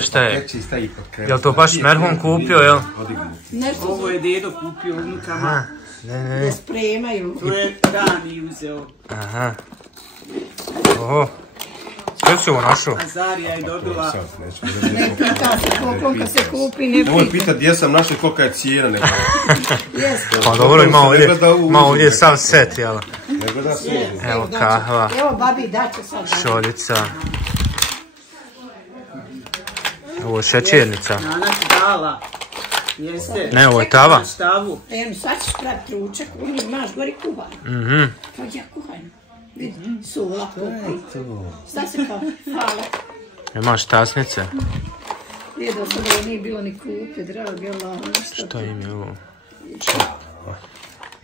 Šta je? Jel to baš merhum kupio, jel? Ovo je dedo kupio unukama. Ne. Spremaju. To je Dani uzeo. Aha. Oho. Sve si ovo našao? Azarija je dobila. Ne pita se koliko se kupi, ne pita. Nemoj pitat gdje sam našao kolika je cijena nego. Pa dobro, ima ovdje sav set, jel? Ne gleda sve. Evo kahva. Evo babi daće sad. Šoljica. Ovo je šećernica. Nana ti dala. Jeste. Ne, ovo je tava. Tavu. Evo sad ćeš praviti ručak, u njim imaš gori kuhaj. Kad ja kuhajno. Vidi, sula kupi. Šta se kao? Hvala. Imaš tasnice. Vijedao sam da nije bilo ni kupe, dragi Allah. Šta im je ovo?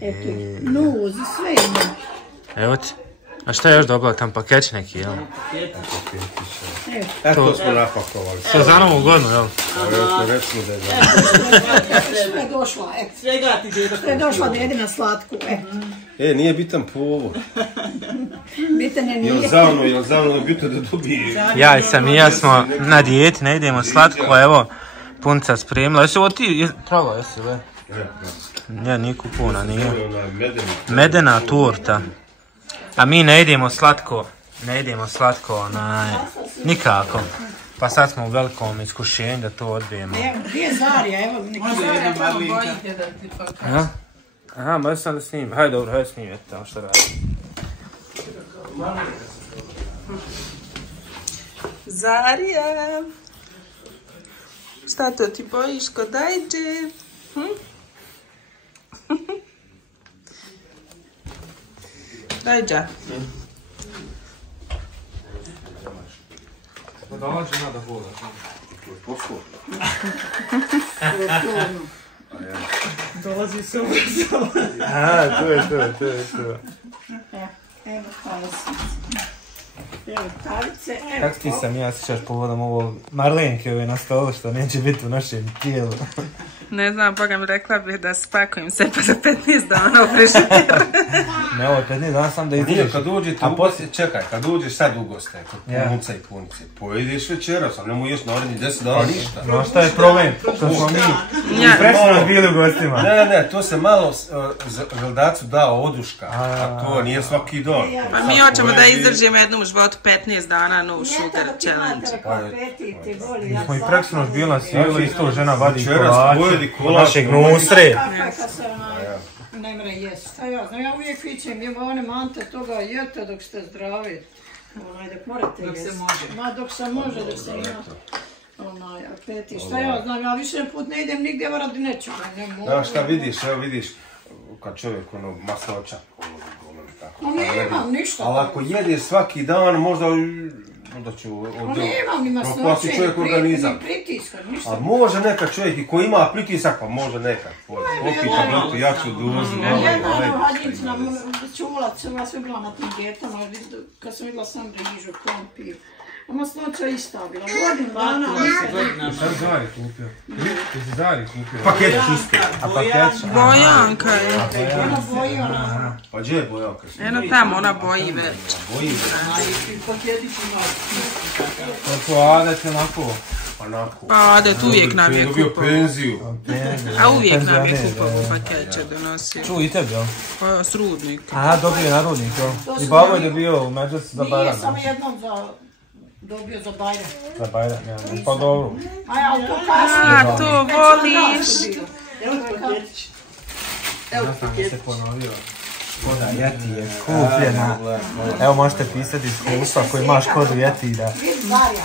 Eto, nuzi, sve ima. Evo ti. A šta je još dobila? Tam pakeć neki, jel? Eto smo napakovali. To za novu godinu, jel? Recimo da je Sve je došla, Svega ti dedo. sve je došla dedina slatku, nije bitan povod. Bitan je Jel nije. zavno je bitno da dobije. Ja sam i ja smo na dijeti, ne idemo slatko, evo. Punca spremila. Jesi ovo ti probao, jesi li? Ja, nije kupuna, nije. Medena torta. A mi ne idemo slatko, nikako. Pa sad smo u velikom iskušenju da to odbijemo. Evo, gdje je Zarija, evo, neki Zarija tamo bojite da ti pokažem. Aha, ba sam da snimim. Hajde, dobro, hajde snimiti tamo što radi. Zarija. Šta to ti bojiš kod Ajđe? Ajđa. Dolazi nada voda. Dolazi se ubrzo. Aha, to je to. Evo, hvala sam. Evo, tavice, evo. Kako ti sam ja sjećaš povodom ovo Marlenke ove na stolu što neće biti u našem tijelu? Ne znam, Boga mi rekla bih da spakujem se pa za 15 dana u frižider. Ne, ovo 15 dana sam da Nije, izviš. kad uđete u goste, čekaj, kad uđeš sad u goste, kod punca i punice, pojedeš večeras, ali nemoj jesti narednih 10 dana ništa. No šta je problem? Što smo mi presno bili u gostima. Ne, to se malo želdacu dao oduška, a to nije svaki dan. A mi hoćemo da izdržimo jednom u životu 15 dana no sugar challenge. Mi smo i preksinoć bili na svilu, isto žena vadi kolač našeg nusre. Ne mre jest. Šta ja znam, ja uvijek vićem, evo one mante toga jete dok ste zdravi. Dok morate jest. Dok se može. Ma dok se može, dok se ima. Apeti. Šta ja znam, ja više put ne idem nigdje radi nečega. Da, šta vidiš, evo vidiš, kad čovjek masnoća, Ma nemam ništa. ali ako jedeš svaki dan, možda ću nemam ni masnoće, čovjek organizam. ni pritiska, ništa. A može nekad čovjek i ko ima pritisak, pa može nekad popiti tabletu, jaču dozu. Jedna hadjica čulac, ja sam bila na tim dijetama, kad sam vidjela sam rižu, krompir. A masnoća ista bila, godinu dana. Šta je Zari kupio? Ti si Zari kupio? Paket čiste. A paket? Bojanka je. Ona boji ona. Pa gdje je Bojanka? Eno tamo, ona boji već. To su adet onako. Pa adet uvijek nam je Dobio kupovao. penziju. A uvijek nam je kupovao pakeće donosio. Čuj, i tebi, jel? Pa s Rudnika. Aha, dobio je na Rudnik, jel? I babo je dobio u Međus za Nije, Bajram. samo jednom dobio za Bajram. Za Bajram, ja. Pa dobro. A ja to kasnije. A, to voliš. Evo se ponovio. Koda Jeti je kupljena. Evo možete pisati iskustva koji imaš kodu Jeti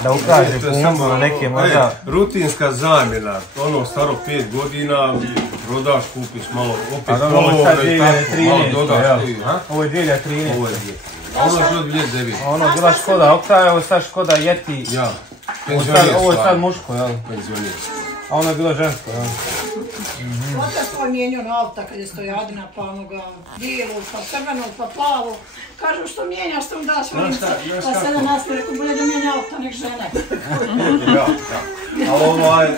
da ukaže puncu na neke možda... Rutinska zamjena, ono staro 5 godina, prodaš, kupiš malo, opet Ovo je malo dodaš. Ovo je 2013. Ono je bilo 2009. Ono je bila Škoda Oktaja, ovo je sad Škoda Jeti. Ja, Ovo je sad muško, jel? penzioner. A ono je bilo žensko, jel? Otac tvoj mijenio na auta kad je stojadina, pa onoga bijelu, pa crvenu, pa plavu. Kažu što mijenjaš, što mu daš vrlice. Pa sada nas ne rekao, bolje da mijenja auta nek žene. Ali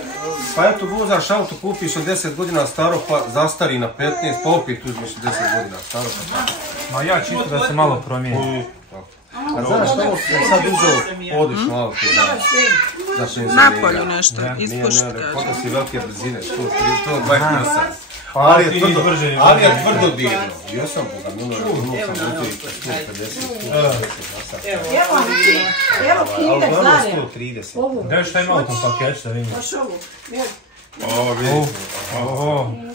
pa eto vozaš auto, kupiš od 10 godina staro, pa zastari na 15, pa opet uzmeš 10 godina staro. Ma ja čisto da se malo promijeni. A znaš što je sad uzeo odlično auto, Napolju nešto, ispušiti kažem. kažem. Kod si velike brzine, 128. Ali je tvrdo dirno. Ja sam Boga, ono sam uzeti 150. Evo knjige, Zare. 130. Daj šta ima u tom paketu, da vidim. Baš ovo. O, vidite.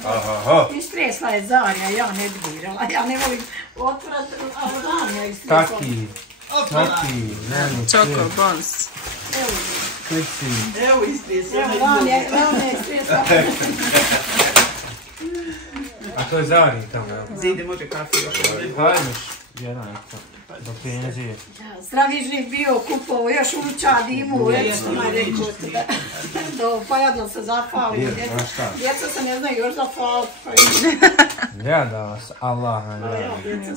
Aha. Istresla je Zarja, ja ne bi dirala. Ja ne volim otvrati, ali Zarja istresla. Taki, nema Čoko, bons. Evo Zarja istresla. A to je Zari tamo, jel? Zide može kafe još. Hajmiš, jedan eto, do penzije. Zdravižnik bio kupovao, još učad imu, što maj rekao pa jedno se zafali. Djeca se ne znaju još zafali. Ja da vas, Allah na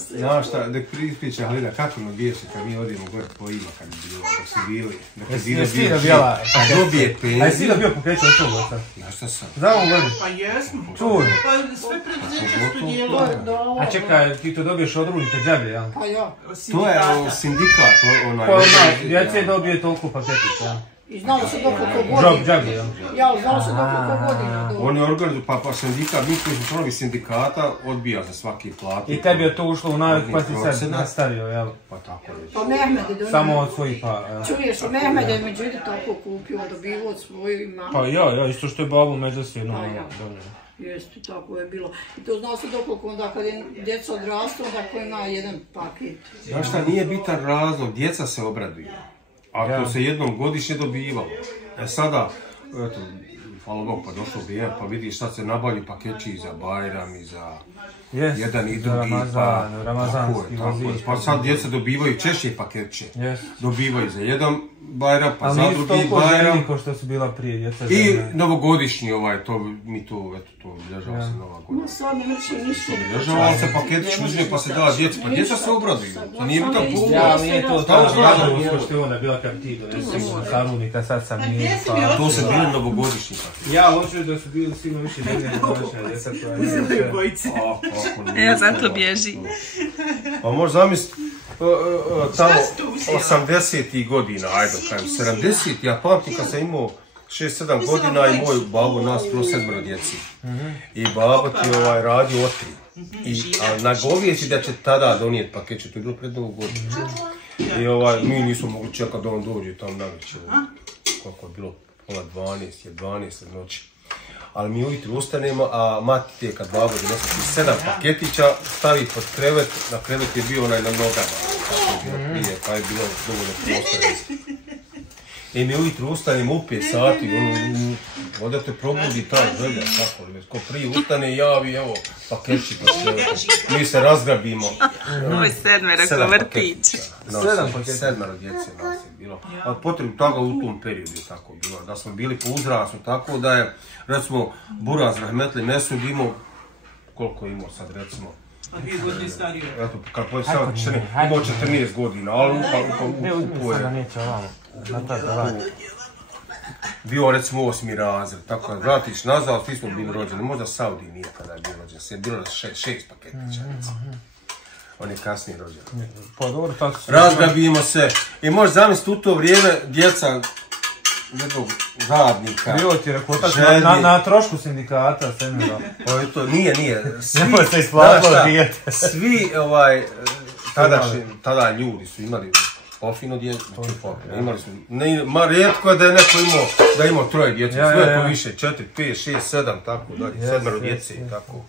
Znaš šta, nek pripriča Halina, kako nam biješe kad mi odijemo gore po ima kad bi bilo, dok si bili. Jesi svi dobijala? A dobije penziju. A jesi svi dobio pokreću od toga sad? Znaš šta sam? Znamo gledaj. Pa jesmo. Čuj. Pa sve preduzeće su dijelilo. A čekaj, ti to dobiješ od rudite džabe, jel? Pa ja. To je sindikat, onaj. Pa onaj, djece dobije toliko paketića, jel? I znalo se do koliko godina. Džabe, jel? Ja, znalo se do koliko godina. Oni organizuju, pa sindikat, mi koji smo članovi sindikata, odbija za svaki plati. I tebi je to ušlo u navik pa si sad nastavio, jel? Pa tako je. Pa Mehmed je donio. Samo od svojih para, jel? Čuješ, Mehmed je međutim tako kupio, dobio od svojima. Pa ja, isto što je babu međusi jednom donio. Jeste, tako je bilo. I to zna se dokoliko onda kad je djeca odrastao, da ko ima jedan paket. Znaš šta, nije bitan razlog, djeca se obraduju. A to se jednom godišnje dobivalo. Sada, eto, hvala Bogu, pa došlo bi pa vidiš sad se nabavlju paketči i za Bajram i za jedan i drugi. Ramazanski vozić. Pa sad djeca dobivaju češće paketče. Dobivaju za jedan Bajram, pa za drugi Bajram. Ali nisu toliko ko što su bila prije djeca. I novogodišnji mi to, eto, to obilježava se Nova godina. No sad ne vrši ništa. Obilježava se paketić, uzme pa se dala djeca, pa djeca se obraduju. To nije bitan put. Ja, nije to tako razlog usko što je onda bila kad ti donesemo Harunita, sad sam nije. To se bili novogodišnji paketić. Ja hoću da su bili sigurno više dnevne domaćne djeca koja je. Uzimaju bojice. Ja zato bježi. Pa možeš zamisliti, tamo 80-ih godina, ajde kajem, 70-ih, ja pamtim kad sam imao 6-7 godina i moj babo nas bilo 7 djeci. I babo ti radio otri. I nagovijesti da će tada donijeti pakeće, to je bilo pred Novu godinu. I mi nismo mogli čekati da on dođe tam na večer. Koliko je bilo, pola 12 noći. Ali mi ujutro ustanemo, a mati te kad babo donese 7 paketića, stavi pod krevet, na krevet je bio onaj na nogama. Tako je bilo prije, pa je bilo dovoljno prostora. I mi ujutro ustanemo u 5 sati, onda te probudi ta želja, tako li, ko prije ustane javi, evo, paketići pod krevetom. Mi se razgrabimo. Ovo je 7 ko vrtić. 7 djece nas je bilo. Ali potrebno toga u tom periodu je tako bilo, da smo bili po uzrastu, tako da je, recimo, Buraz Rahmetli Mesud imao, koliko je imao sad, recimo? A 2 godine starije. Eto, kad pojde sad, imao 14 godina, ali upoje. Bio recimo 8. razred, tako da vratiš nazad, svi smo bili rođeni, možda Saudi nije kada je bio rođen, sve je bilo 6 paketića, recimo. On je kasnije rođen. Razgrabimo se i možeš zamisliti u to vrijeme djeca nekog radnika. Bilo ti rekotač na trošku sindikata, semira. Nije. Nemoj se isplatilo dijete. Svi tada ljudi su imali pofino djece, imali su, rijetko je da je neko imao 3 djece, sve po više, 4, 5, 6, 7, tako dalje, 7 djece i tako.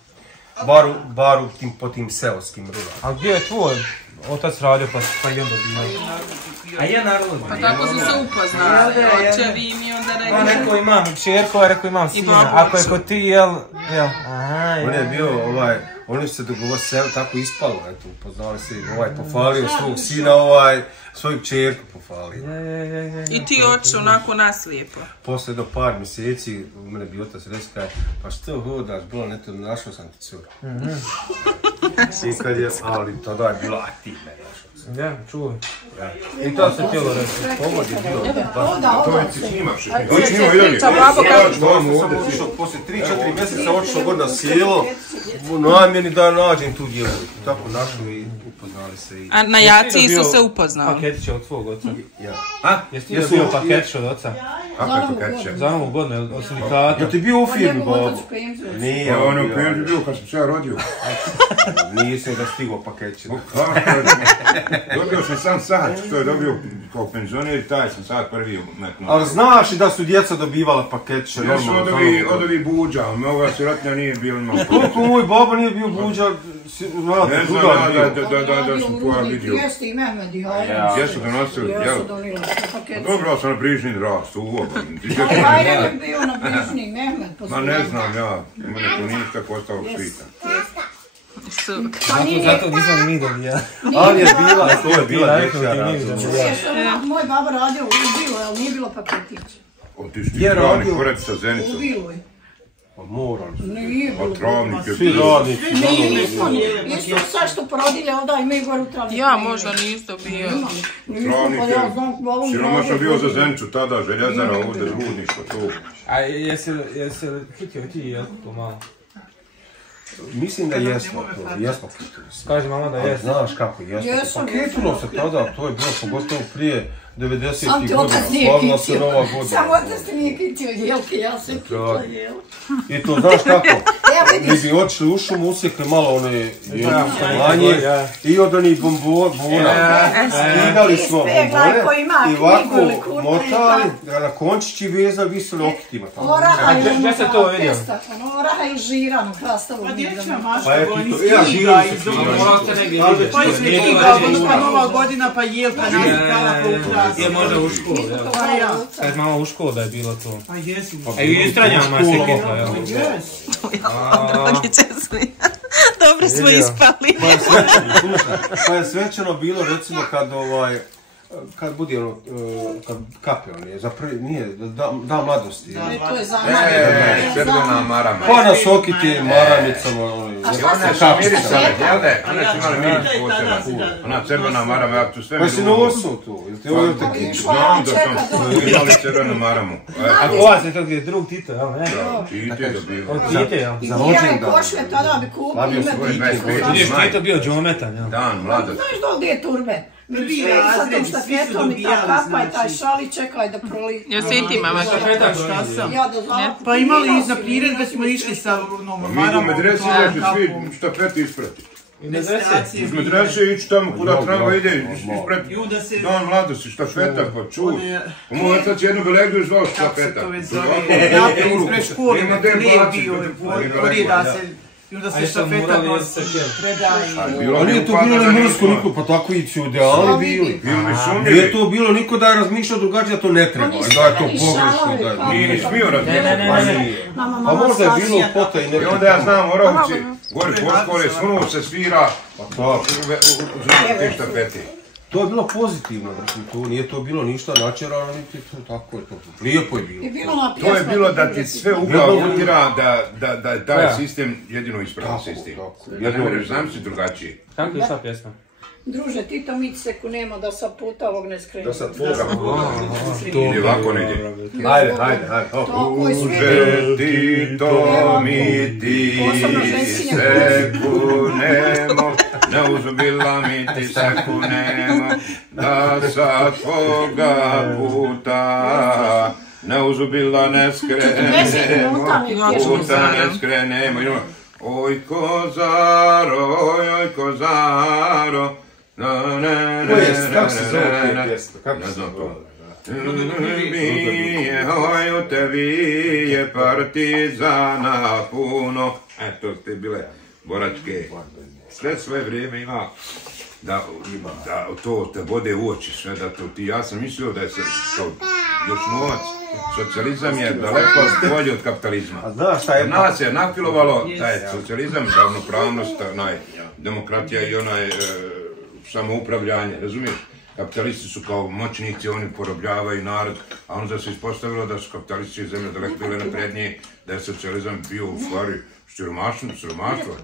Bar po tim seoskim rurama. A gdje je tvoj otac radio pa je onda bio? A je naravno. Pa tako su se upoznali, očevi im i onda rekao. Pa neko imam čerku, a rekao imam sina. Ako je kod ti, jel? On je bio, oni su se dogovorili, tako ispalo, eto, upoznali se, pofalio svog sina, svoju čerku pofalio. I ti oči onako naslijepo. Posle do par mjeseci, mene bi otac rekao, pa što hodaš, bilo neto, našao sam ti cura. I kad je, ali tada je bilo, a ti me našao. Ja, čuj. I to se htjelo reći. Povod je bilo. To je snimaš. Poslije 3-4 mjeseca otišao god na sjelo, u namjeni da nađem tu djevojku. Tako našao i upoznali se i... A na jaci su se upoznali. Paketić od svog oca. A? Jesi ti dobio paketić od oca? Kako paketić? Za novu godinu, od sindikata. Ja ti bio u firmi, babo? Nije, on je u Penziju bio kad sam se ja rodio. Nisam da stigao paketić. Dobio sam sam sat, što je dobio kao penzioner, taj sam sat prvi umetnuo. Ali znaš i da su djeca dobivala paketiće, normalno. Od ovih buđa, moga sirotinja nije bilo imao paketiće. Koliko moj baba nije bio buđa, znate, drugar bio. Da sam koja vidio. Jeste i Mehmedi, hajde. Gdje su donosili, jel? Jesu donila paketiće. Dobro sam na Brižni rast, u oba. Hajde je bio na Brižni, Mehmed. Ma ne znam ja, mene to nije tako ostalo svita. Zato nisam mi dobija. Ali je bila, to je bila dječja razuma. Moj baba radio u Bilo, ali nije bilo paketića. Otišli strani, pored sa Zenicom. U Bilo je. Pa morali su. Nije bilo. Travnik je Svi radnici. Nismo sad što porodilje ovdje imaju gore u Travniku. Ja možda nisto bio. Travnik je, siromašno bio za Zenicu tada, željezara ovdje, rudništvo, tu. A jesi hitio ti Jelko malo? Mislim da jesmo to, jesmo kitili. Kaži mama da jesmo. Znaš kako jesmo. Pa kitilo se tada, to je bilo pogotovo prije 90-ih Sam ti godina. otac nije Slavila se kitio. Nova godina. Sam otac ti nije kitio Jelke, ja sam kitila Jelke. I to znaš kako? Mi bi otišli u šumu, usjekli malo one manje i od onih bombona. Skidali smo bombone i ovako motali, na končići vezali, viseli okitima tamo. Gdje se to vidio? Oraha i žira na krastavu. Pa dječja mašta, Pa je oni ja stiga živim iz se domu. Pa iz stiga, pa Nova godina, pa Jelka nasikala po ukrasu. Je možda u školu, jel? Pa ja. Kad mama u školu da je bilo to. Pa jesu. A i u Istranjama se kitla, jel? Jesu. Drogi česmi. Dobro smo ispali. Pa je svečano bilo recimo kad bude ono, kad kape on za prvi, nije, da mladosti. To je za Crvena marama. Pa na sokiti maramicama, One su mirisale, jel da? One su imali miris poseban. Ona crvena marama, ja tu sve mi Pa si nosio to, ili ti ovo te kiče? Znam da sam imali crvenu maramu. A ova se to gdje drug Tito, jel ne? Tito je dobio. Od Tite, jel? Za Nije rođendan. košve, tada bi kupili ime Vidiš, Tito bio džometan, jel? Dan, mladost. Znaš da ovdje je turbe? Mi bi Prvi sa razredi, tom svi su štaketom i ta dobijali, kapa i taj znači. šal i čekaj da proli. Jesi i ti mama Šta sam? Ja da znam. Pa imali iza priredbe smo išli sa Mi do medrese izašli svi štafeti isprati. Iz medrese ići tamo kuda tramvaj ide isprati. Dan mladosti, štafeta, pa čuj. Moj otac jednog legdu zvao štafeta. Kako se to već zove? Naprijed ispred škole, lijep bio je, porida se. I onda se štafeta nosi, predaju. A nije to bilo na mrsko niko, pa tako i feudali bili. Nije to bilo niko da je razmišljao drugačije, da to ne treba, da je to pogrešno. Nije ni smio razmišljati. Pa možda je bilo pota i I nekako. onda ja znam, Oravci, gori po škole, svunuo se svira uz te štafete. To je bilo pozitivno, to nije to bilo ništa načerano, niti to tako je to. Lijepo je bilo. To je bilo da ti sve ugao utira da je taj sistem jedino ispravan sistem. Ja ne možeš zamisli drugačije. Kako je išla pjesma? Druže, Tito mi seku nema da sa puta ovog ne skrenu. Da sad tvoga ide ovako negdje. Ajde. Druže, Tito mi ti seku nemo, ne uzubila mi ti seku nemo, da sa tvoga puta ne uzubila ne skrenemo, puta ne skrenemo. Oj kozaro, Kako se zove te pjesme? Kako se zove? Bije, hoju te vije, partizana puno. Eto ste bile boračke. Sve svoje vrijeme ima da to te vode u oči, sve da to ti. Ja sam mislio da je kao još novac. Socijalizam je daleko bolji od kapitalizma. A znaš šta je? Nas je nafilovalo taj socijalizam, ravnopravnost, demokratija i onaj samoupravljanje, razumiješ? Kapitalisti su kao moćnici, oni porobljavaju narod, a onda se ispostavilo da su kapitalističke zemlje daleko bile naprednije, da je socijalizam bio u stvari siromaštvo.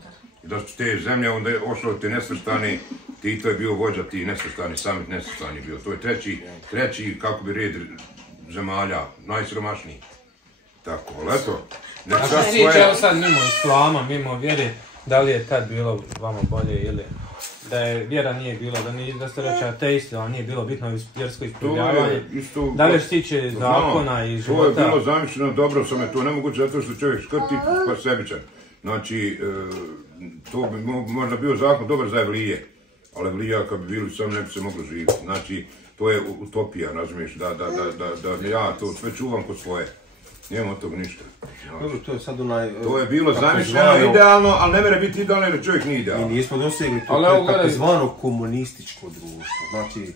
I da su te zemlje onda je ošlo te nesvrstani, Tito je bio vođa ti nesvrstani, samit nesvrstani bio. To je treći, kako bi red zemalja, najsiromašniji. Tako, ali eto. A što se tiče sad mimo islama, mimo vjere, da li je tad bilo vama bolje ili... da je vjera nije bila, da ste reći ateisti, ali nije bilo bitno vjersko ispoljavanje. Da li što tiče zakona i života? To je bilo zamišljeno dobro, samo je to nemoguće zato što čovjek škrti pa sebičan. Znači, to bi možda bio zakon dobar za Evlije, ali Evlija kad bi bili sam ne bi se moglo živjeti. Znači, to je utopija, razumiješ, da ja to sve čuvam kod svoje. Nemam od toga ništa. To je bilo zamišljeno idealno, ali ne mere biti idealno jer čovjek nije idealno. Mi nismo dosegli to takozvano komunističko društvo, znači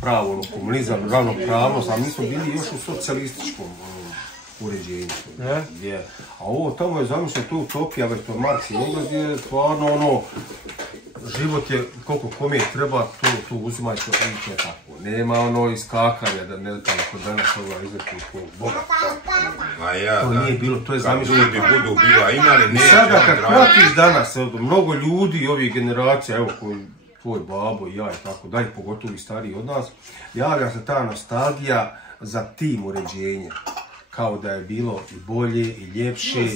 pravo komunizam, ravnopravnost, ali mi smo bili još u socijalističkom uređenju. A ovo tamo je zamišljeno, to utopija, već to Marks i Engels je stvarno ono, život je koliko kome treba, to uzimaj što je tako. Nema ono iskakanja, da ne znam kod danas ova izvrti kod Boga. To nije bilo, to je zamišljeno. I sada kad pratiš danas, mnogo ljudi ovih generacija, evo koji tvoj babo i ja i tako dalje, pogotovo i stariji od nas, javlja se ta nostalgija za tim uređenja. Kao da je bilo i bolje i ljepše,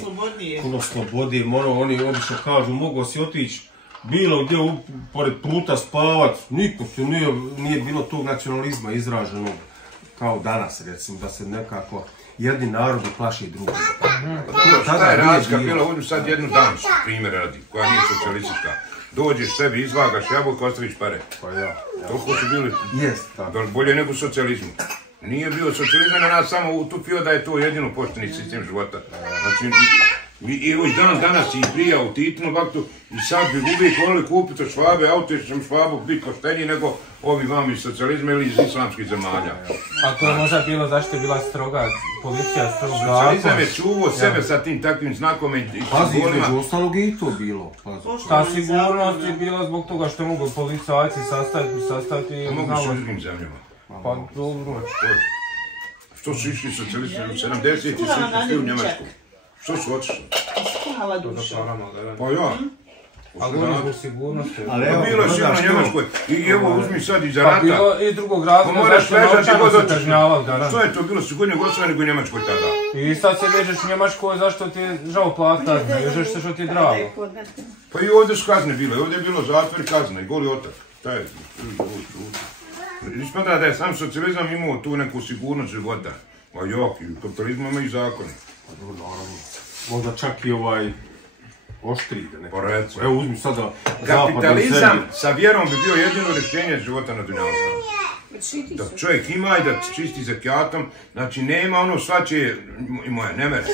puno slobodije. Oni obično kažu, mogo si otići bilo gdje pored puta spavat, niko se nije bilo tog nacionalizma izraženog kao danas, recimo, da se nekako jedni narodi plaše drugi. Šta je razlika bila, uzmi sad jednu Dansku, primjer radi, koja nije socijalistička. Dođeš sebi, izvagaš jabuku, ostaviš pare. Pa ja. Toliko su bili bolje nego socijalizmu. Nije bio socijalizam, na nas samo utupio da je to jedino pošteni sistem života. Znači, evo i danas i prija u Titinu vaktu i sad bi uvijek volili kupiti Švabe, auto jer sam Švabu biti pošteniji nego ovi vam iz socijalizma ili iz islamskih zemalja. A to je možda bilo zašto je bila stroga policija, stroga zakon? Socijalizam je čuvao sebe sa tim takvim znakom i sigurima. Pazi, između ostalog i to bilo. Ta sigurnost je bila zbog toga što mogu policajci sastaviti i mogu s drugim zemljama. Pa dobro. Što su išli socijalisti u 70-ih i svi u Njemačku? Što su otišli? Hvala duša. Pa ja. Ali oni zbog sigurnosti. Bilo je sigurno u Njemačkoj. I evo uzmi sad iz Arata. Pa bilo i drugog razloga zašto novčano se kažnjavali. Što je to bilo sigurno u Jugoslaviji nego u Njemačkoj tada? I sad se vežeš u Njemačkoj zašto ti je žao plata, vežeš se što ti je drago. Pa i ovdje su kazne bile. Ovdje je bilo zatvor i kazna i goli otak. Šta je? Ispada da je sam socijalizam imao tu neku sigurnost života. A jok, i u kapitalizmu ima i zakoni. Možda čak i oštriji da nekako. Pa recimo. Evo uzmi sada kapitalizam sa vjerom bi bio jedino rješenje života na dunjalu. Da čovjek ima i da čisti zekijatom, znači nema ono svačije moje, ne mere.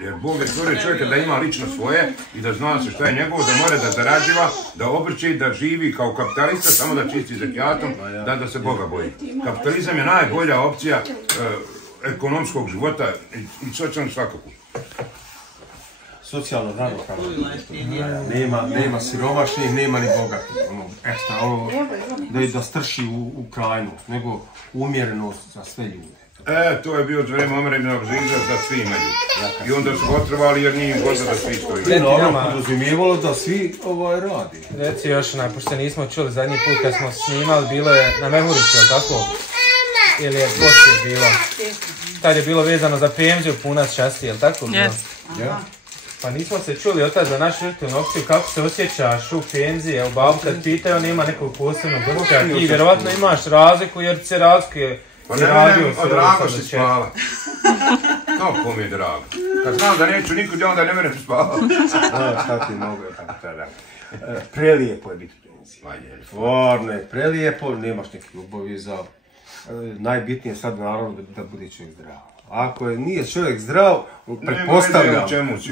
Jer Bog je stvorio čovjeka da ima lično svoje i da zna se šta je njegovo, da mora da zarađiva, da obrće i da živi kao kapitalista, samo da čisti zekijatom, da se Boga boji. Kapitalizam je najbolja opcija ekonomskog života i socijalno svakako. Socijalno ravnopravno. Nema siromašnih, nema ni bogatih. Da strši u krajnost, nego umjerenost za sve ljude. To je bio vreme omremenog izraz da svi imaju. I onda su otrovali jer nije im godno da svi stoji. Podrazumijevalo da svi radi. Reci još, pošto nismo čuli zadnji put kad smo snimali, bilo je na Mehuriću, jel' tako? Ili je poslije bilo? Tad je bilo vezano za PMG punac šasije, jel' tako? Jes. Pa nismo se čuli od tada za našu virtualnu opciju kako se osjećaš u penziji, evo babu kad pitaju, on ima nekog posebnog događaja, ti vjerovatno imaš razliku jer se razlikuje. Pa ne mene od radosti spava. No, ko mi je drago. Kad znam da neću nikud, onda ne mene spava. Šta ti mogu prelijepo je biti u penziji. Stvarno je prelijepo, nemaš nekih obaveza. Najbitnije je sad naravno da bude čovjek zdrav. Ako nije čovjek zdrav, pretpostavljam,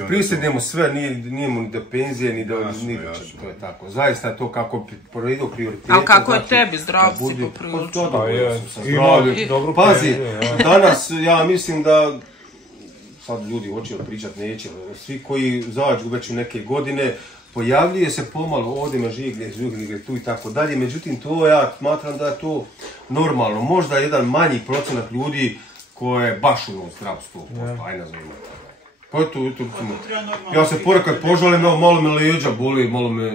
prisjednemo sve, nije mu ni do penzije, ni do ničega, to je tako. Zaista je to kako idu prioritete. Ali kako je tebi zdrav si poprilično? Pazi, danas ja mislim da, sad ljudi hoće pričat neće, svi koji zađu već u neke godine, pojavljuje se pomalo ovdje me žiglje tu i tako dalje, međutim to ja smatram da je to normalno. Možda jedan manji procenat ljudi koje je baš u zdravstvu, aj nazovimo. Pa eto, ja se ponekad požalim, malo me leđa boli, malo me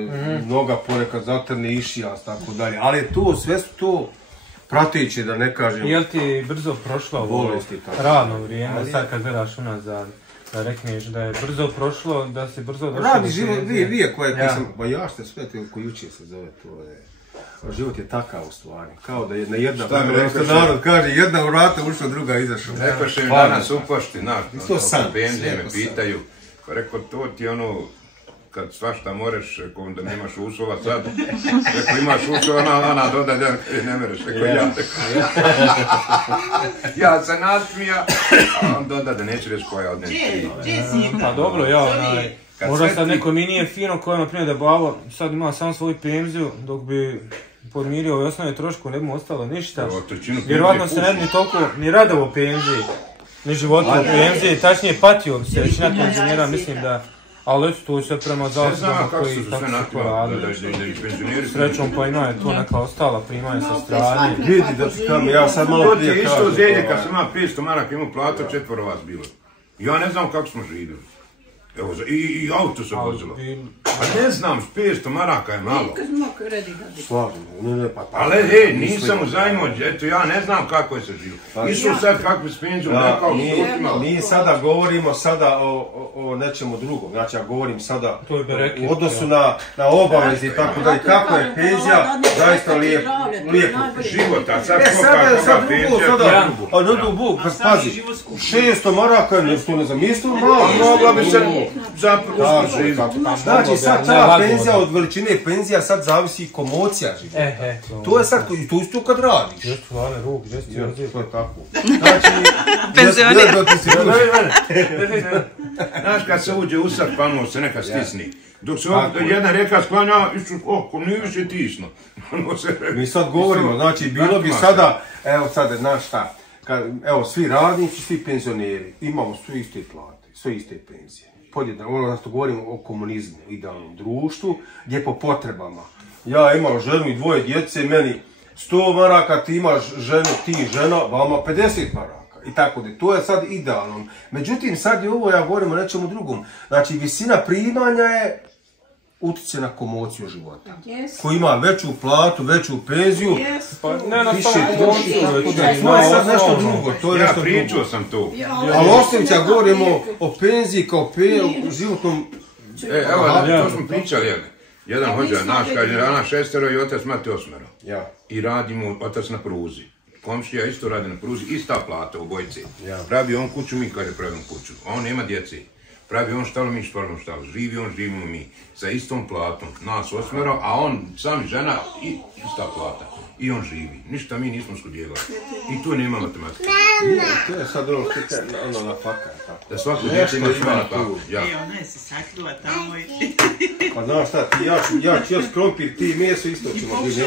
noga ponekad zatrne išijas, tako dalje. Ali to, sve su to prateće, da ne kažem. Jel ti brzo prošlo ovo radno vrijeme, sad kad gledaš unazad? Da rekneš da je brzo prošlo, da si brzo došao. Radi život, vi koje sam, ba ja što sve ko jučer se zove, to je... Život je takav u stvari, kao da jedna, što narod kaže, jedna vrata ušla, druga izašla. Rekoše mi danas u pošti, znaš, penzije me pitaju, pa rekao, to ti ono, kad svašta moreš, rekao, onda nemaš uslova sad, rekao, imaš uslova, ona doda, ne mereš, rekao, ja se nasmija, a on doda da neće reći koja od njih. Pa dobro, možda sad neko mi nije fino koja na primjer da babo sad ima samo svoju penziju, dok bi podmirio ove osnovne troškove, ne bi mu ostalo ništa. Vjerovatno se ne bi ni toliko ni radilo penziji, ni životu u penziji, tačnije patio se većina penzionera, mislim da, ali eto to je sve prema zasadama koji tako se to radi. Srećom pa ima je to neka ostala primanja sa strane. Vidi da ti kam, ja sad malo prije kažem. To ti je isto zelje kad sam ima 500 maraka, imao platu, 4 vas bilo. Ja ne znam kako smo živjeli. Evo, i auto se vozilo. Pa ne znam, 500 maraka je malo. Ali nisam u zajmu, eto ja ne znam kako je se živio. Isu sad kakvi s penzijom, nekao mi sada govorimo sada o nečemu drugom. Znači ja govorim sada u odnosu na obavezi i tako da i kako je penzija zaista lijepo. Život, a sad koga penzija? A ne do Bog, pazi, 600 maraka, nešto ne zamislimo, mogla bi se zapravo živjeti. Znači sad ta penzija od veličine penzija sad zavisi komocija života. To je sad, to isto kad radiš. Jesu, ale ruk, gdje si razio? To je tako. Penzioner. Znaš kad se uđe u sad, pano se neka stisni. Dok se jedna reka sklanja, ko nije više tisno. Mi sad govorimo, znači bilo bi sada, evo sad, znaš šta, evo svi radnici, svi penzioneri, imamo sve iste plate, sve iste penzije. Podjednako, ono što govorimo o komunizmu, idealnom društvu, gdje po potrebama. Ja imam ženu i 2 djece, meni 100 maraka, ti imaš ženu, ti žena, vama 50 maraka. I tako da, to je sad idealno. Međutim, sad je ovo, ja govorim o nečemu drugom. Znači, visina primanja je utječe na komociju života. Ko ima veću platu, veću penziju, to je sad nešto drugo. Ja pričao sam to. Ali ostavit ja govorimo o penziji kao životnom... Evo, to smo pričali, jedan hođa naš, kaže, rana 6 i otac mati 8. I radi mu otac na pruzi. Komšija isto radi na pruzi, ista plata u bojici. Pravi on kuću, mi kaže pravimo kuću. On nema djeci. Pravi on štalo, mi stvarno štalo. Živi on, živimo mi. Sa istom platom. Nas 8, a on, sam i žena, ista plata. I on živi. Ništa mi nismo skudjevali. I tu nema matematike. To je sad ono na faka. Da svako djece ima sve na faku. Ona je se sakrila tamo i... Pa znaš šta, ja ću još krompir, ti meso isto ćemo biti.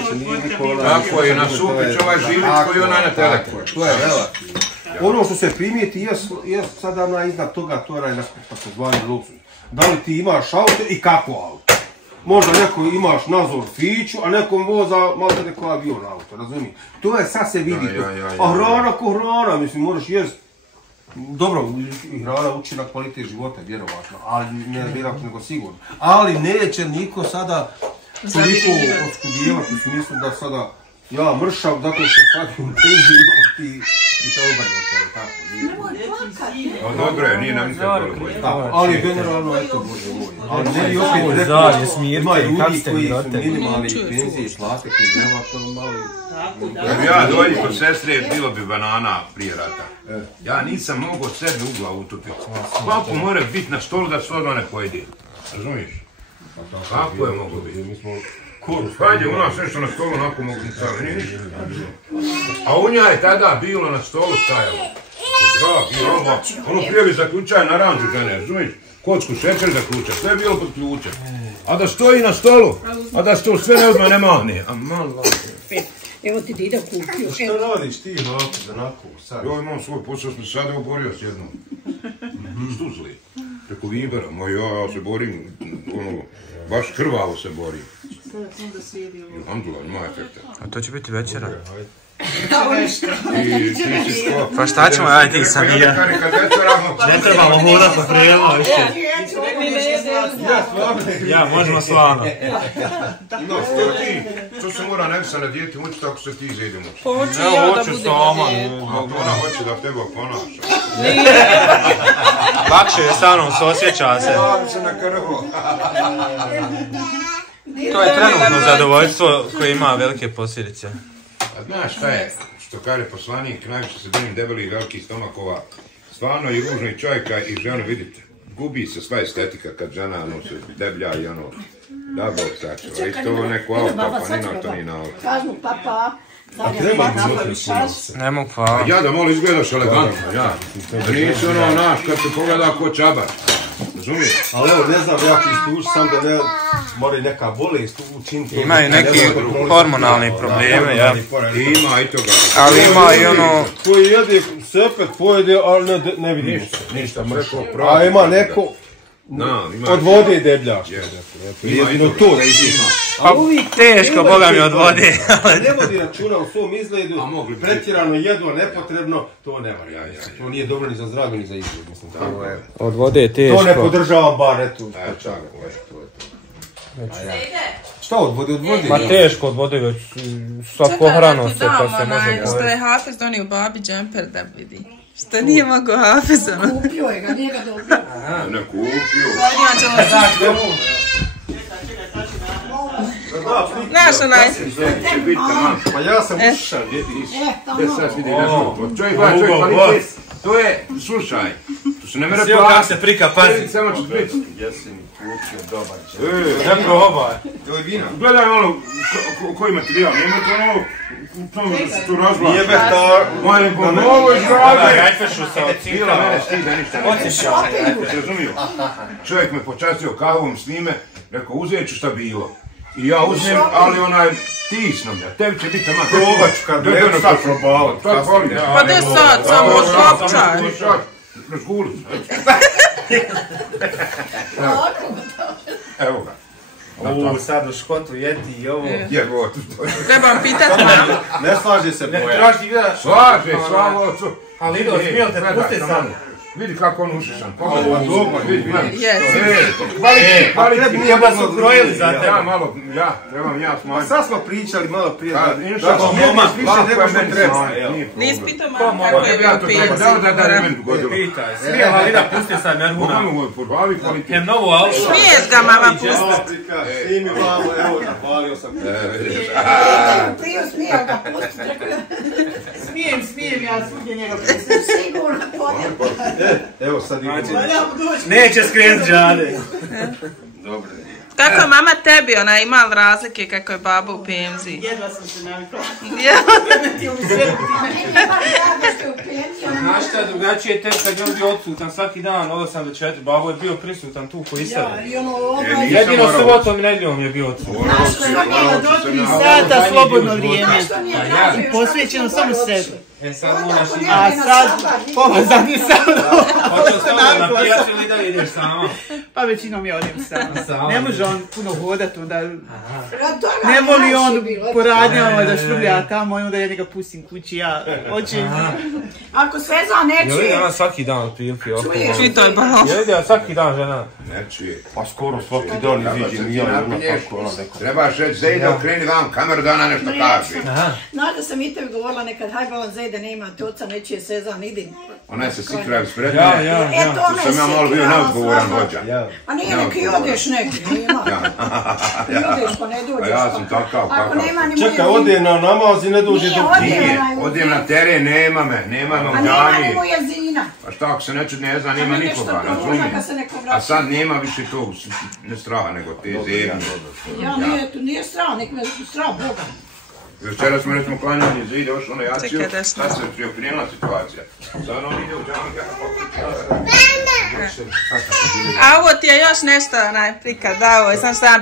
Tako je, na Supić ovaj živić koji onaj na telefonu. To je relativno. Ono što se primijeti, je sada iznad toga, to je tako zvani luksuz. Da li ti imaš auto i kako auto? Možda neko imaš nazor Fiću, a neko voza malo neko avion auto, razumiješ? To je sad se vidi. A hrana ko hrana, mislim, moraš jest. Dobro, hrana uči na kvalitet života, vjerovatno, ali ne vjerovatno nego sigurno. Ali neće niko sada toliko oskudijevati u smislu da sada ja mršav zato što sad u penziju i to obrnuto, tako. Dobro je, nije nam nikad bilo bolje. Ali generalno, eto, Bože moj. Ali ne i opet rekao, ima ljudi koji su minimalni penzije i plate koji vjerovatno mali... Kad bi ja dođi kod sestre, bilo bi banana prije rata. Ja nisam mogao sebi u glavu utupiti. Kako mora biti na stolu da se odmah ne pojedi? Razumiješ? Kako je moglo biti? Hajde, u nas nešto na stolu onako mogu staviti, nije ništa. A u nja je tada bilo na stolu stajalo. Ono prije bi zaključaje na ranđu žene, razumiješ? Kocku, šećer zaključa, sve je bilo pod ključem. A da stoji na stolu, a da se to sve ne uzme ne mahne. A malo... Evo ti Dida kupio. Šta radiš ti onako sad? Ja imam svoj posao, sam sada oborio s jednom. Stuzli. Preko Vibera, ja se borim, baš krvavo se borim. Alhamdulillah, ima efekta. A to će biti večera. I pa šta ćemo, ajde ti sam i ja. Ne trebamo hoda po prema, više. Ja, možemo slano. No, što se mora Nevisa na dijete mučiti ako se ti izjede mučiti? Hoću ja da budem na dijetu. Ona hoće da teba ponaša. Lakše je sa mnom, osjeća se. To je trenutno zadovoljstvo koje ima velike posljedice. A znaš šta je, što kaže poslanik, najviše se bojim debelih velikih stomakova, stvarno i ružnih čovjeka i ženu, vidite, gubi se sva estetika kad žena se deblja i ono, da Bog sačuva, isto ovo neko auto, pa nina to nije na auto. Kažu papa, Ne mogu, hvala. Ja da malo izgledaš elegantno, ja. Da nisi ono naš, kad se pogleda ko čabar. Razumiješ? Ali evo, ne znam, ja ti istući sam da ne mora neka bolest učiniti. Imaju neki hormonalni probleme, ja. Ima i toga. Ali ima i ono... Koji jede se opet pojede, ali ne vidim se. Ništa, a ima neko od vode debljaš. Jedino to da izima. Pa teško, Boga mi od vode. Ne vodi računa u svom izgledu, pretjerano jedu, nepotrebno, to ne valja. To nije dobro ni za zdravlje, ni za izgled. Od vode je teško. To ne podržavam bar, eto. Šta od vode? Od vode? Ma teško od vode, već svako hrano se pa se može što je Hafez donio babi džemper da vidi. Što nije mogao Hafez ono. Kupio je ga, nije ga dobio. Ne kupio. Znaš onaj. Pa ja sam ušan, vidiš. Sad vidi čovjek, kvalitet. To je, slušaj, tu se ne mere plati. se prika, pazi. Samo ću priti. Jesi mi kupio dobar će. Ne probaj. To je vina. Gledaj ono, koji materijal, nemate ono, tu razvlači. Nije behtar. Moje po novoj zgrade. Ajfešu se od Bila mene stida, ništa. Otišao. Razumio? Čovjek me počastio kahvom s njime, rekao uzet ću šta bilo. I ja uzmem, ali onaj tisnom ja, tebi će biti tamo. Probat ću kad ne sad probavati. Pa da sad, samo odkopčaj. Razguli. Evo ga. Sad u škotu jeti i ovo. Jevo, Trebam pitat mamu. Ne slaže se boja. Traži gledaš. slaže, slavo ocu. Ali Ido, smijel te pusti sad. Vidi kako on ušišan. Yes. Nije baš ukrojili za tebe. Ja malo, trebam ja smanjiti. Sad smo pričali malo prije. Inša, Nisi pitao mamu kako je bio pijac. Da, meni godilo. Pitaj, smijel ali da pusti sad Merhuna. Jem novu auto. Smiješ ga mama pusti. Snimi mamu, evo, zahvalio sam. Prije smijao ga pustiti. Smijem ja svugdje njega pustiti. Sigurno podjel. Evo sad idemo. Neće skrenut džade. Dobre. Kako je mama tebi, ona ima li razlike kako je baba u PMZ? Jedva sam se navikla. Znaš šta, drugačije je tebi kad je on bio odsutan svaki dan, od 8 do 4, babo je bio prisutan tu koji sebe. Jedino subotom i nedjeljom je bio odsutan. Do 3 sata slobodno vrijeme. I posvećeno samo sebi. A sad, pola zadnji sam. Hoćeš to na pijacu ili da ideš sama? Pa većinom ja odem sama. Ne može on puno hodat, onda Ne ne voli on po radnjama da šrublja tamo i onda ja njega pustim kući, ja hoću. Ako Svezan ne Jel čuje, ona svaki dan pilpi oko? Čuj, to je baš. Jel ide svaki dan žena? Ne čuje. Pa skoro svaki dan iziđem i ja ono tako ono neko. Trebaš reći Zejde, okreni vam kameru da ona nešto kaže. znaš da sam i tebi govorila nekad, haj balan Zejde, ne imate oca, neće Svezan, idi. Ona je se sikra ispred Ja. mene. Eto, ona je Sam ja malo bio sikrala neodgovoran svaka. vođa. A nije neki odeš neki, nema. I odeš pa ne A dođeš. ja sam takav, Ako kakav. nema ni moje Čekaj, ode na namaz i ne dođe do... Nije, odem na teren, nema me A u nema džami. ni moje zina. A šta ako se neću ne zna, nema nešto nikoga, prođe, razumijem. kad se neko A vraća. sad nema više tog, ne straha, nego te zemlje. Ja nije strah, nek me strah Boga. Večera smo recimo klanjali Zide, još ono jaciju, Čekaj, da što? sad se priokrenula situacija. Sad on ide u džami, A ovo ti je još nešto onaj prikaz dao, sam šta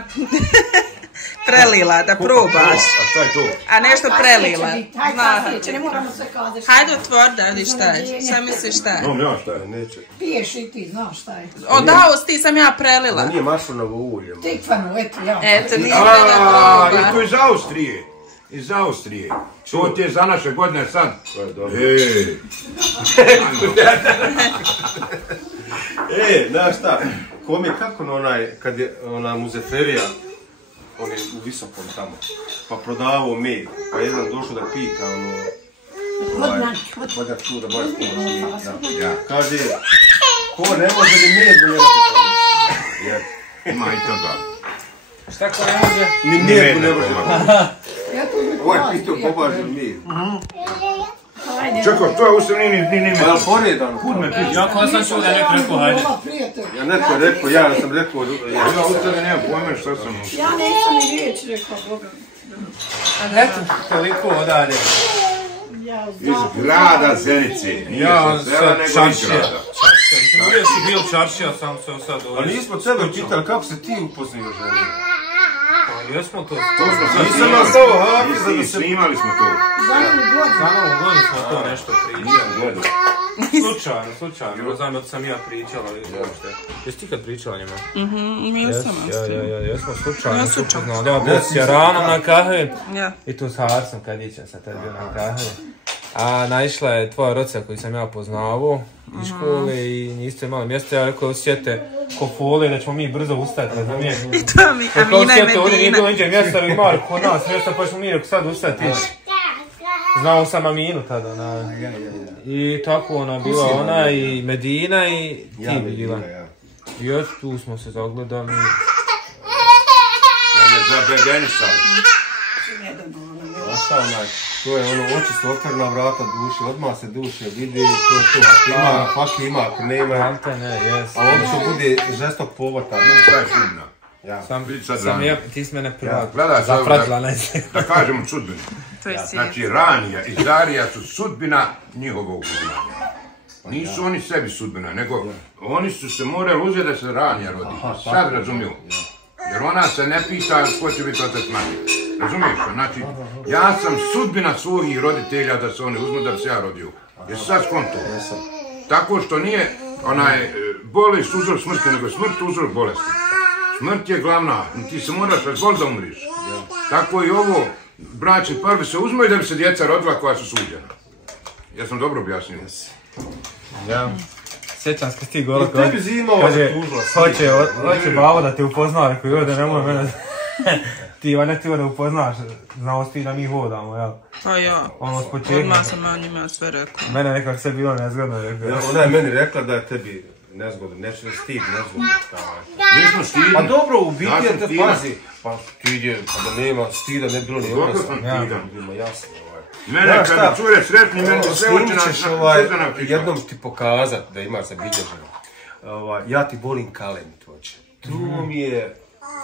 prelila da probaš. A šta je to? A nešto prelila. Hajde kasnije, ne moramo sve kazati. Hajde otvor da vidiš šta je. Šta misliš šta je? Znam ja šta je. Neće. Piješ i ti, znaš šta je. Dao si ti, sam ja prelila. Nije maslinovo ulje. Tikvanu, eto ja. Eto, nije A, da i to proba. iz Austrije. Iz Austrije. To ti je za naše godine sad. Ej. Znaš šta, kom je kako na onaj, kad je ona muzeferija, on je u Visokom tamo, pa prodavao med, pa jedan došao da pita, voda čuda, bolje pomoći, kaže, Ko ne može ni medbu ne može pomoći. Ima i toga. Šta ko ne može? Ni medbu ne može pomoći. Ovo je pitao pobažu med. Čekaj, to je ustavno ni med. Pa je li poredan? Kud me piti? Ja ko sam čuo da je neko rekao, hajde. Ja neko rekao, ja sam rekao... Ja ustavno nema pojma šta sam ustavno. Ja nisam ni riječ rekao, Boga. A eto, toliko odalje. Iz grada Zenice. Ja Nije sa sela, nego iz čaršija. grada. Uvijek si bil čaršija, sam se sad A ovdje. nismo tebe pitali kako se ti upoznio ženi. Pa jesmo to. Nisam nas ovo Hafiza da se... Snimali smo to. Za novu godinu. Za novu godinu smo to nešto pričali. Slučajno, ne znam da sam ja pričala uopšte. Jesi ti kad pričala njima? Nisam. Jesmo slučajno se upoznali. Ja bio si rano na kahve Ja. i tu s Harsom kad ićem sad tad bio na kahve. A naišla je tvoja roca koju sam ja poznavao iz škole i niste imali mjesta. Ja rekao, osjete ko fole da ćemo mi brzo ustati, razumiješ? I to mi Amina i Ovdje nije bilo Medina. niđe mjesta, ali ima kod nas mjesta pa ćemo mi rekao sad ustati. Znao sam Aminu tada, ona. I tako ona bila ona i Medina i ti bila. I još tu smo se zagledali. On je zabedenisali. Šta onaj, to je ono očisto otvorena vrata duše, odmah se duše vidi, to je to, ako ima, faki ima, ako nema, Ante ne, jes. ali obično bude žestok povata. Šta je čudna? Sam ja, ti si mene prva Gledaj, zapratila, ne znam. da kažemo sudbinu. To je Znači, Ranija i Zarija su sudbina njihovog uzimanja. Nisu oni sebi sudbina, nego oni su se morali uzeti da se Ranija rodi. Sad razumiju. Jer ona se ne pita ko će biti otac mati. Razumiješ? Znači, ja sam sudbina svojih roditelja da se oni uzmu da bi se ja rodio. Jesi sad skonto? Tako što nije bolest uzrok smrti, nego smrt uzrok bolesti. Smrt je glavna, ti se moraš razboliti da umriš. Tako i ovo, bračni parovi se uzmaju da bi se djeca rodila koja su suđena. Ja sam dobro objasnio. Ja. Sjećam se kad ti govorila, I tebi zima ovo tužila. hoće babo da te upozna, rekao joj da nemoj mene, ti ne ti da upoznaš, znao si ti da mi hodamo, jel? Pa ja, Ono s početka. odmah sam ja njima sve rekao. Mene nekako sve bilo nezgodno, rekao. Ona je meni rekla da je tebi nezgodno, neće da stid nezgodno. Nismo stidni. Pa dobro, u biti Ja sam je te stidan. pazi. Pa stid je, pa da nema stida, ne bilo ni Dobro odnosa. sam stidan. Ima jasno. Mene kada cure sretni, meni bi sve oči Snimit ćeš jednom ti pokazat da ima zabilježeno. Ja ti volim kalemit oče. To mi je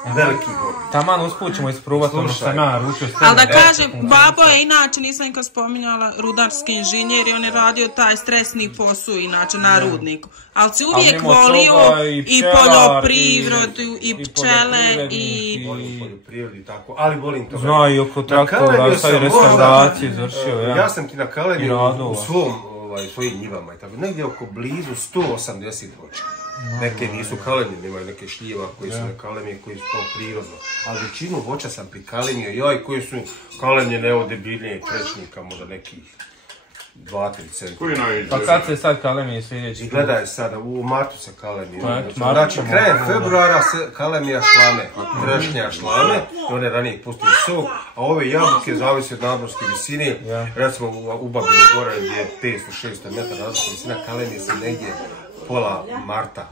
veliki volim. Taman usput ćemo isprobati ono što sam ja naručio s Ali da tebe. kaže, babo je inače, nisam nikad spominjala, rudarski inženjer i on je radio taj stresni posao inače na rudniku. Ali si uvijek mimo volio toga i pčelar, poljoprivredu, i pčele, i... Volim poljoprivredu i tako, ali volim toga. Zna i oko traktora, sad je restauraciju izvršio, ja. Ja sam ti na Kalemiju I radova. u svojim njivama i tako, negdje oko blizu 180 voća. Neke nisu kalemije, imaju neke šljiva koji su na kalemije, koji su to prirodno. Ali većinu voća sam prikalemio, joj, koji su kalemljene, evo debiljnije krečnika, možda nekih 2-3 cm. Pa kad se sad kalemije sljedeći? I gledaj sada, u martu se kalemije. Martu Znači, ćemo. krajem februara se kalemija šlame, trešnja šlame, i one ranije pustili sok, a ove jabuke zavisi od nadmorske visine, recimo u Babinu gore gdje je 500-600 metara nadmorska visina, kalemije se negdje pola marta.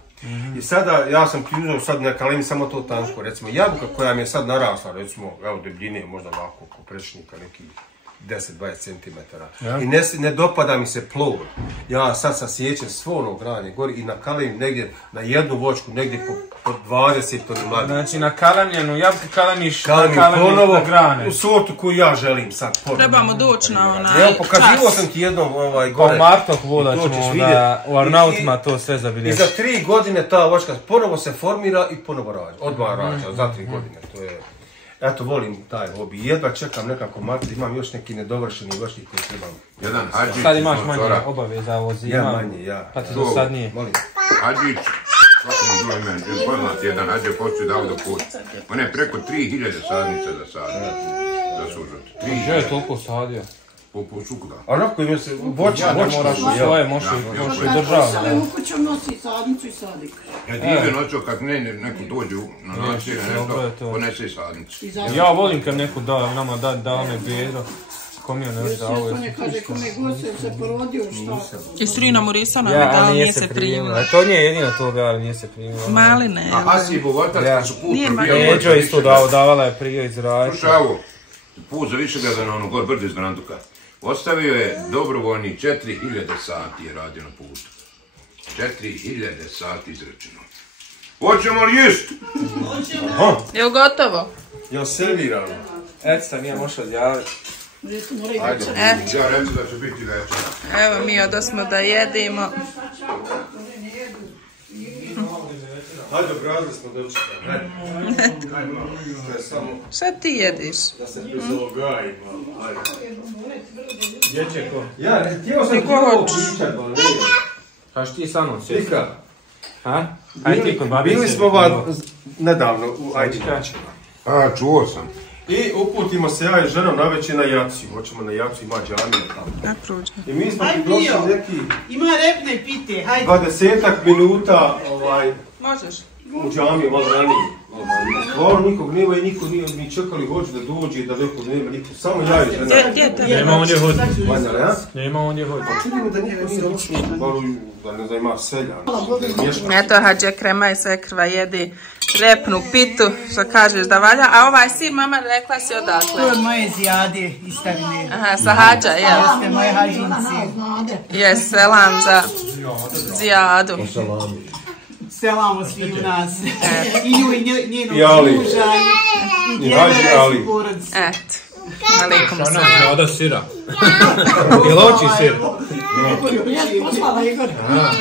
I sada, ja sam ti uzeo sad na kalemiji samo to tanko, recimo jabuka koja mi je sad narasla, recimo, evo debljine, možda ovako, oko prečnika, nekih 10-20 cm. I ne dopada mi se plod. Ja sad sasjećem svo ono granje gori i na kalemiju negdje, na jednu voćku, negdje po 20 toni mladi. Znači na kalemljenu jabuku kalemiš na Kalemiju kalemiju ponovo, na grane. u sortu koju ja želim sad ponovo. Trebamo doći na onaj Evo, pokazivao čas. sam ti jednom Pa gore. u Martok voda I to ćeš ćemo vidjet. da u Arnautima to sve I zabilježiti. za 3 godine ta voćka ponovo se formira i ponovo rađa. Odmah rađa, za 3 godine. To je... Eto, volim taj hobi. Jedva čekam nekako marta, imam još neki nedovršeni voćnik koji trebam. Jedan Hadžić Sad iz imaš manje Mozora. obaveza ovo zima. Ja manje, ja. Pa ti do sad nije. Molim. Hadžić, kako mu bilo ime, poznat jedan, Hadžić postoji Davdo Kut. On je preko 3000 sadnica za sad. Za sužut. Gdje je toliko sadio? Po sukuda. Onako ima se voće, Ja ne moraš svoje, možeš i državno. Svojim kućom nosi sadnicu i sadik. Ja divim noću kad neko dođe na nasilje, dobro je nešto, to. ponese sadnicu. Ja volim kad neko da nama da me bedro. komio ne zna ovo. On je kaže kome gosio se porodio šta. I Srina Morisana mi dala, nije se primila. To nije jedino to objavila, nije se primila. Maline. A Hasibu Votar su put probio. Neđo isto davala je prije iz Rajka. Slušaj ovo, put za Višegrada na ono gor brdo iz Granduka. Ostavio je dobrovoljni 4000 sati je radio na putu. 4000 sati izrečeno. Hoćemo li jest? Je li gotovo? Jel servirano? Eto sam ja možda odjaviti. Ajde, ja reći da će biti večer. Evo mi odosmo da jedimo. Hajde, obradili smo dočekati. Šta ti jediš? Da se bez ovoga ima. Dječje ko? Ja, htio sam ti ovo pričat, ali ne. Kaš ti sa mnom sjeti? Slika. Ha? Aj ti kod babice. Bili smo nedavno u Ajdinačima. A, čuo sam. I uputimo se ja i ženom navečer na Jaciju. Hoćemo na Jaciju, ima džamija tamo. Da, prođe. I mi smo Aj, došli bio. neki Ima repne pite, hajde. 20 minuta Možeš? u džamiju, malo ranije. Stvarno nikog nema i niko nije ni čekali hoće da dođe, da nekog nema nikog. Samo ja i žena. Gdje te? Nema ondje hodi. Vanja, ja? Nema ondje hodi. Čini mi da niko nije došli, da ne znam, ima selja. Eto, Hadže Krema i Svekrva jedi repnu pitu, što kažeš da valja. A ovaj sir, mama, rekla si To odakle? je moje zijade iz Stavine. Aha, sa Hadža, jel? Jeste moje hađinci. Jes, selam za Zijadu. Selamo svi u nas. I nju i njenog I Ali. muža. I I Hadži djeda Ali. i porodice. Eto. Alaikum Šta salam. nam Zijada sira? Jel oči sir? Poslala Igor.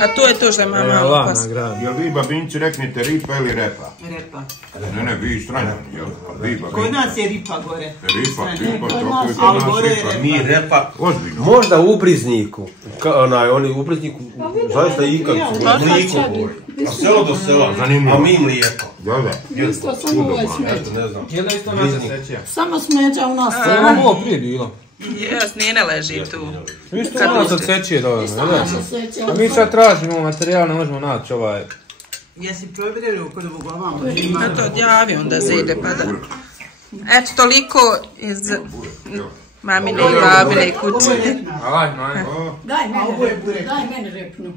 A tu je to što je mama Allah upas. nagradi. Jel vi babinci reknite ripa ili repa? Repa. Ne, vi stranjani, jel? Vi babinci. Kod nas je ripa gore. Ripa, to je kod Ali nas gore je ripa. repa. Mi repa. Ozbiljno. Možda u Ubrizniku. Oni u Ubrizniku, zaista ikad su mlijeko gori. A selo do sela, a mi mlijeko. Da. Isto samo ovaj smeđa. Eto, ne znam. Jel da isto naša sećija? Samo smeđa u nas. Ovo ovo prije bilo. Jes, nije ne leži tu. Isto nas od sećije dovoljno, ne da se. Seća. A mi sad tražimo materijal, ne možemo naći ovaj. Jesi provjerili kod ovog ovamo? Eto, odjavi onda zide pa da. Eto, toliko iz mamine i babine kuće. Aj, Daj meni repnu.